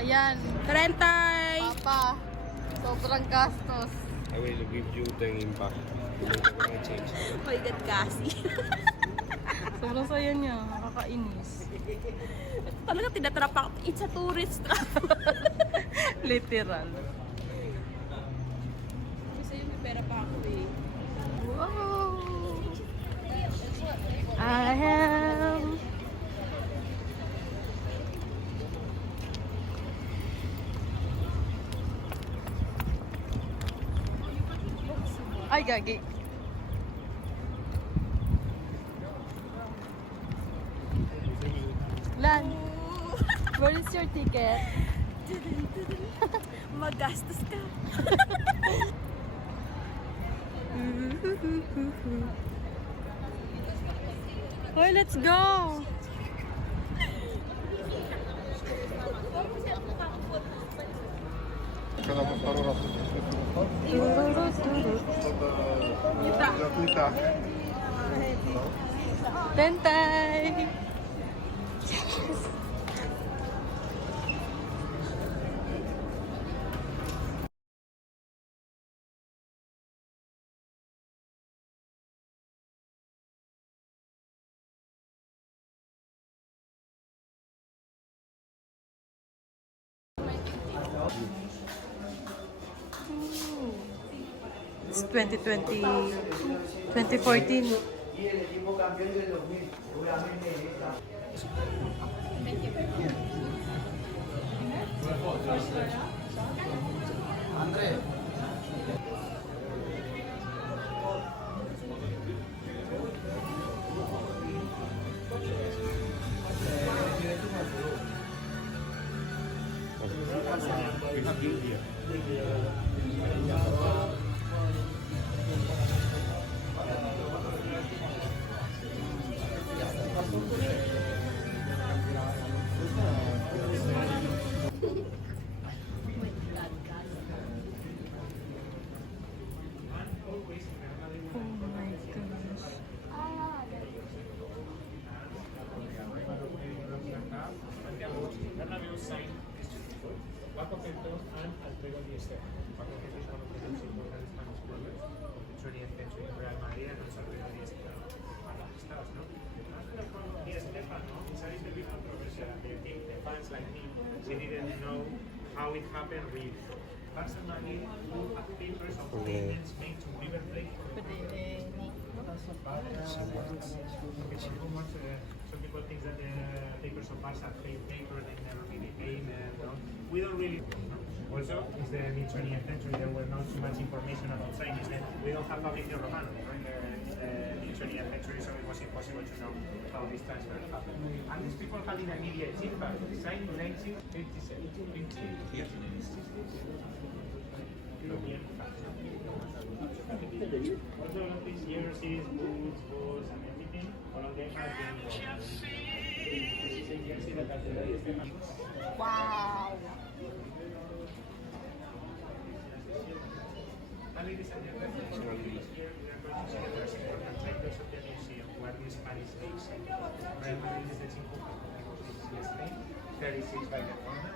Ayan. Rentay! Papa, sobrang gastos. I will give you 10 impact. Later ko na change. Oh my God, kasi. Sobrang saya niya. Nakakainis. Talaga tinatrap ako. It's a tourist trap. Literal. Kasi may pera pa ako eh. Wow! I am... Ay, gagi. Lan, where is your ticket? Magastos ka. Hoy, let's go! Когда мы второй раз плита. Tentay! It's 2020, 2014. Oh my gosh. Paco Pinto and Alfredo Di Stéfano. Paco Pinto is one of the most important Spanish players of the 20th century in Real Madrid, and Alfredo Di Stéfano. ¿No? Di Stéfano is a little bit controversial. The fans like me, we didn't know how it happened with personally who have papers of payments made to River Plate. Some people think that the papers of Barca are fake papers, they never really paid. We don't really. Also, it's the mid 20th century, there was not too much information about signings. Then we don't have Fabrizio Romano in the mid 20th century, so it was impossible to know how this transfer happened. And these people had an immediate impact. Signed in 1957. European fashion. Also, all of these jerseys, boots, balls, and everything, all of them have been. This is a jersey that has the Wow! And ladies and gentlemen, here we are going to see the most important chapters of the museum, where the Spanish leagues. Real Madrid is the team who has Spain, 36 by the corner.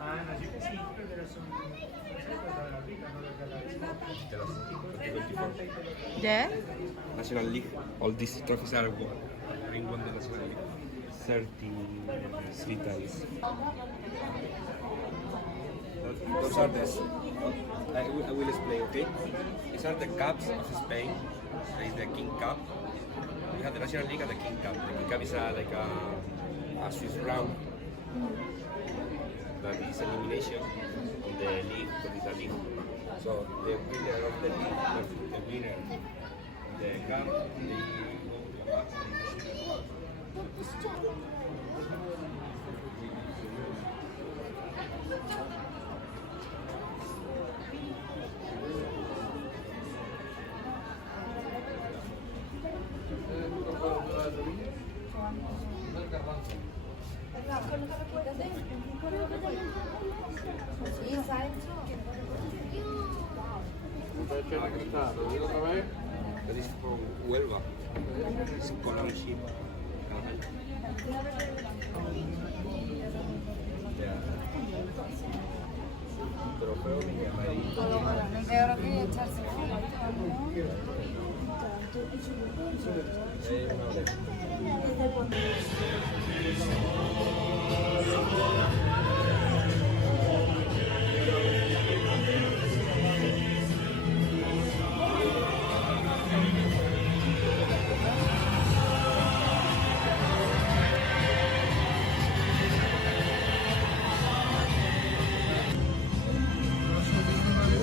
And as you can see here, there are some Yeah? National League. All these trophies are won. Having won the National League 33 times. Those are the. I will explain, okay? These are the cups of Spain. There is the King Cup. We have the National League and the King Cup. The King Cup is like a Swiss round. That is elimination. The league, that is a league. So the winner of the league, the winner of the cup, they go to a That is from Huelva. It's color sheep. Yeah. Negro que echarse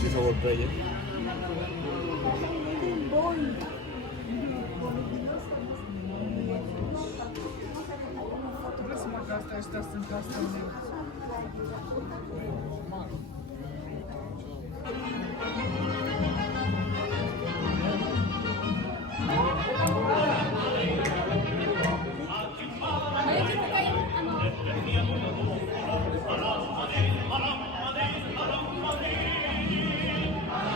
She's our player.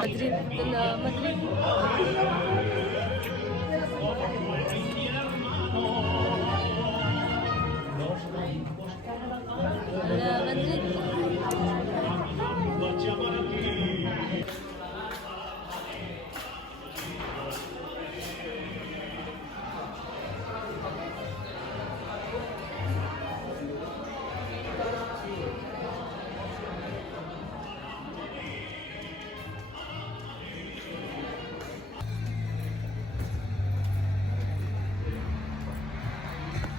Madrid na Madrid. Wala, Madrid.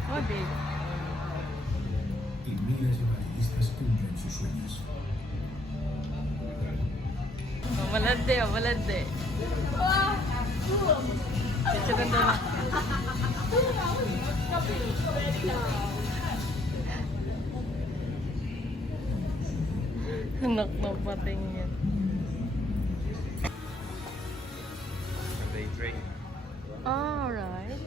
Oh, babe. Y miles de madridistas cumplen sus sueños. Malande, malande. Ito ganda na. Anak ng pating yan. And they train. Alright.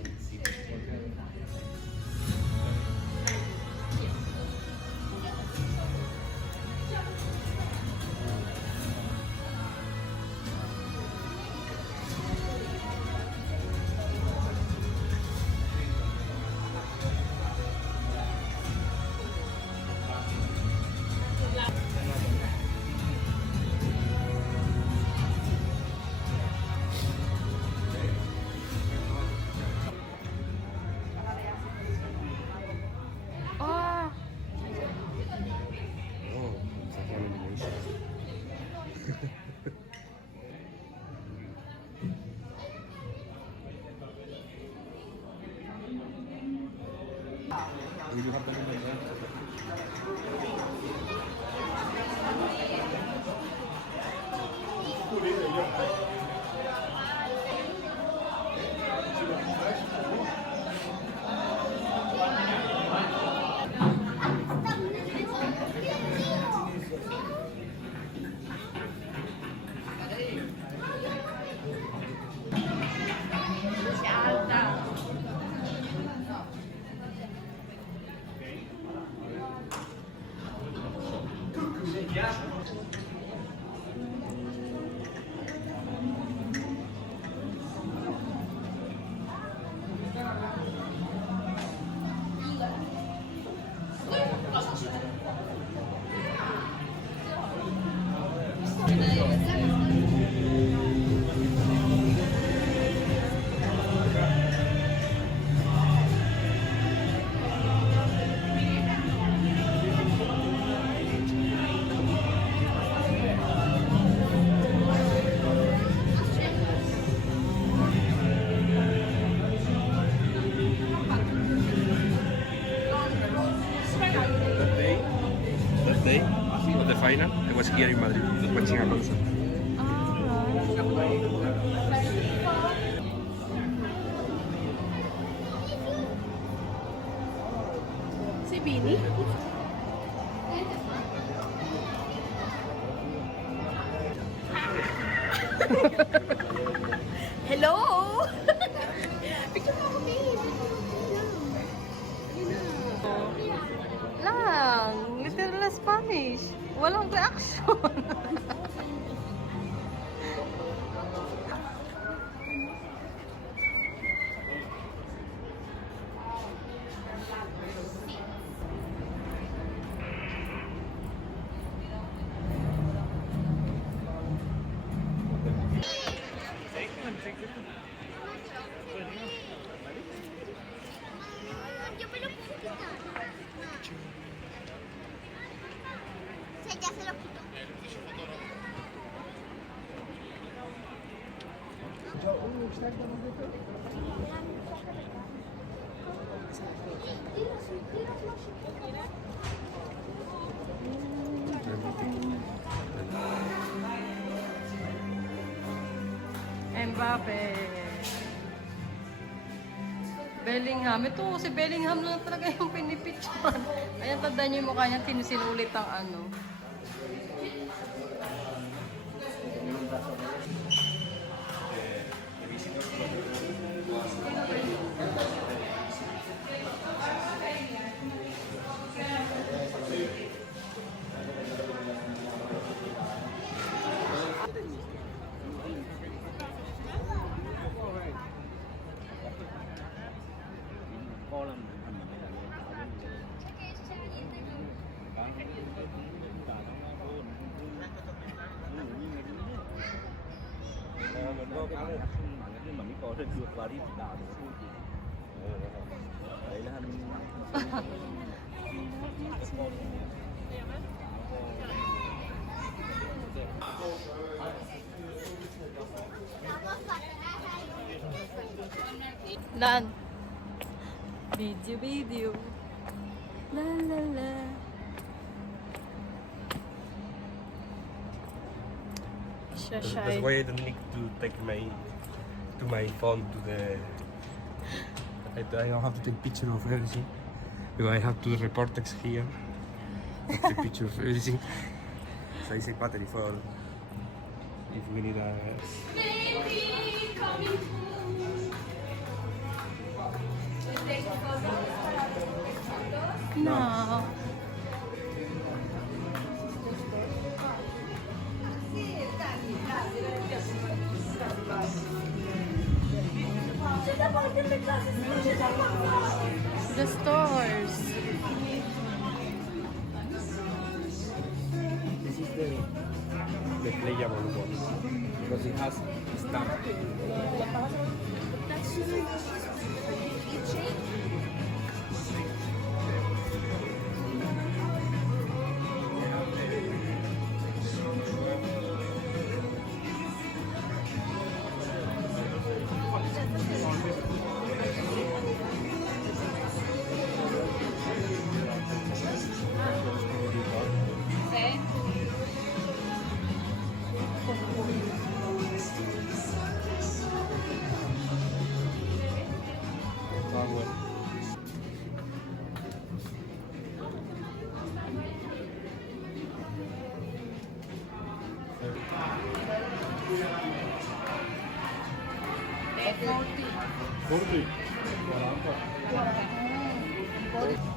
Ah, Oh, it's a whole animation. Will you have the number there? That day of the final, I was here in Madrid watching Alonso. si Bini? Hello! Picture mo ako, babe. Lang, literal na Spanish. Walang reaction. Mbappe. Bellingham. Ito, si Bellingham lang talaga yung pinipicturean. Ayan, tandaan niyo yung mukha niya, sinusulit ang ano. nhưng mà mới có được vượt qua đi chỉ đạo đấy là Dan. Video. La la la. That's why I don't need to take my phone to the. I don't have to take picture of everything because I have two reporters here. Take picture of everything. So I say battery for if we need a. No. The stores. This is the playable one because it has stamp. $40.